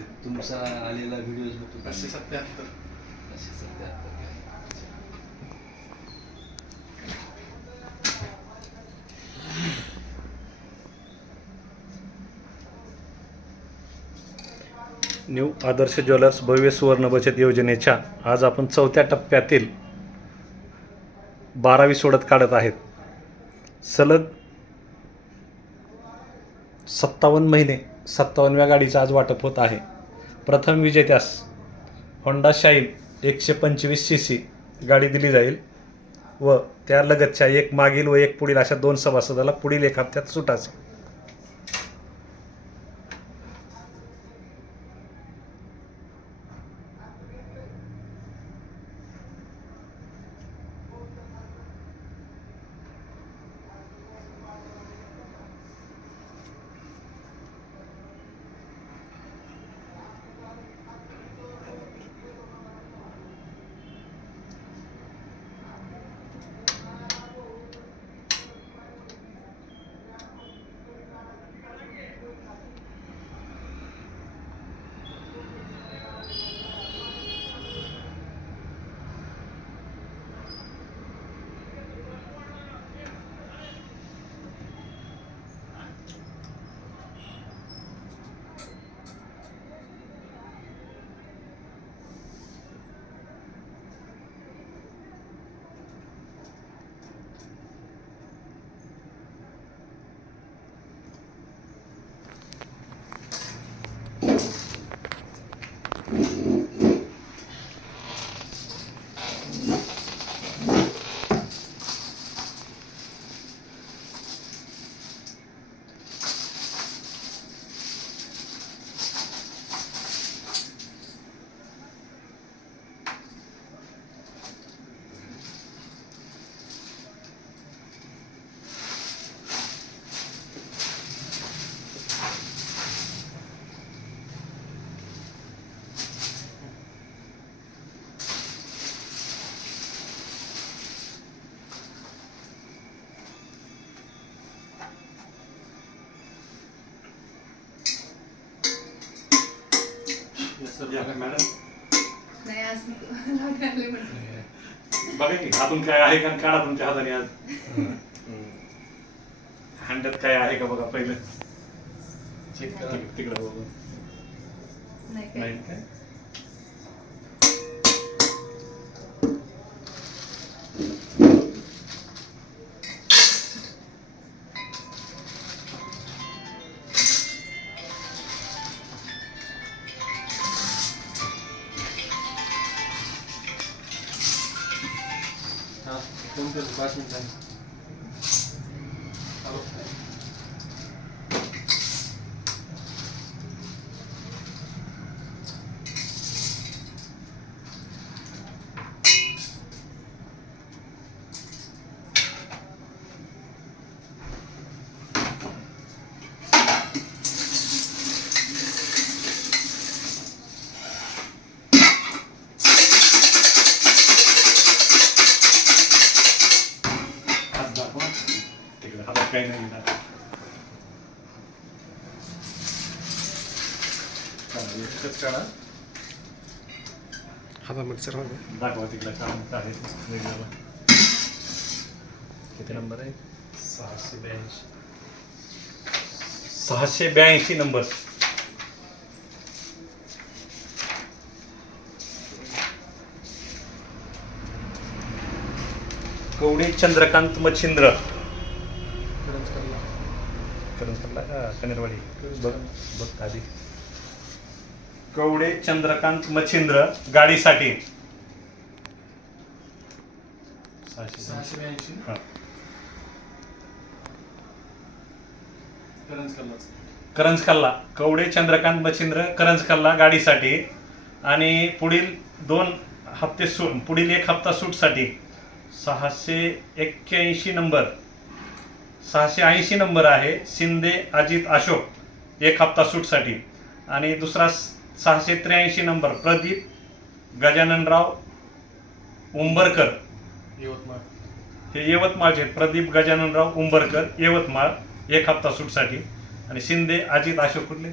ते तुमचा आलेला व्हिडिओ बघतो पाचशे सत्याहत्तर. पाचशे सत्याहत्तर. न्यू आदर्श ज्वेलर्स भव्य सुवर्ण बचत योजनेच्या आज आपण चौथ्या टप्प्यातील बारावी सोडत काढत आहेत. सलग सत्तावन्न महिने सत्तावन्नव्या गाडीचं आज वाटप होत आहे. प्रथम विजेत्यास होंडा शाईन एकशे पंचवीस सी सी गाडी दिली जाईल व त्या लगतच्या एक मागील व एक पुढील अशा दोन सभासदाला पुढील एक हप्त्यात सुट नाही आज लागले बघा की हातून काय आहे का काढा तुमच्या हाताने आज. हांड्यात काय आहे का बघा पहिलं. चेक करा. तिक- तिकडं बघू. नाही काय? नाही काय? 就刷新一下。काही नाही ना एकच काढा. दाखवा तिकडे काय आहे वेगळं. किती नंबर आहे? सहाशे ब्याऐंशी. सहाशे ब्याऐंशी नंबर. कवडे चंद्रकांत मच्छिंद्र करंज करला करंजला का कनेरवाडी बघ बघ आधी. कवडे चंद्रकांत मच्छिंद्र गाडीसाठी. सहाशे सहाशे ब्याऐंशी. हा. करंज करंज कल्ला कवडे चंद्रकांत मच्छिंद्र करंज कल्ला गाडीसाठी. आणि पुढील दोन हप्ते सूट पुढील एक हप्ता सूटसाठी. सहाशे एक्क्याऐंशी नंबर. सहाशे ऐंशी नंबर आहे शिंदे अजित अशोक एक हप्ता सूटसाठी. आणि दुसरा सहाशे त्र्याऐंशी नंबर प्रदीप गजाननराव उंबरकर. यवतमाळ. हे यवतमाळचे. प्रदीप गजाननराव उंबरकर यवतमाळ एक हप्ता सूटसाठी. आणि शिंदे अजित अशोक कुठले?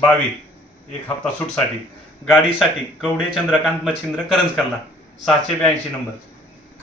बावी एक हप्ता सूटसाठी. गाडीसाठी कवडे चंद्रकांत मच्छिंद्र करंजकरला. सहाशे ब्याऐंशी नंबर.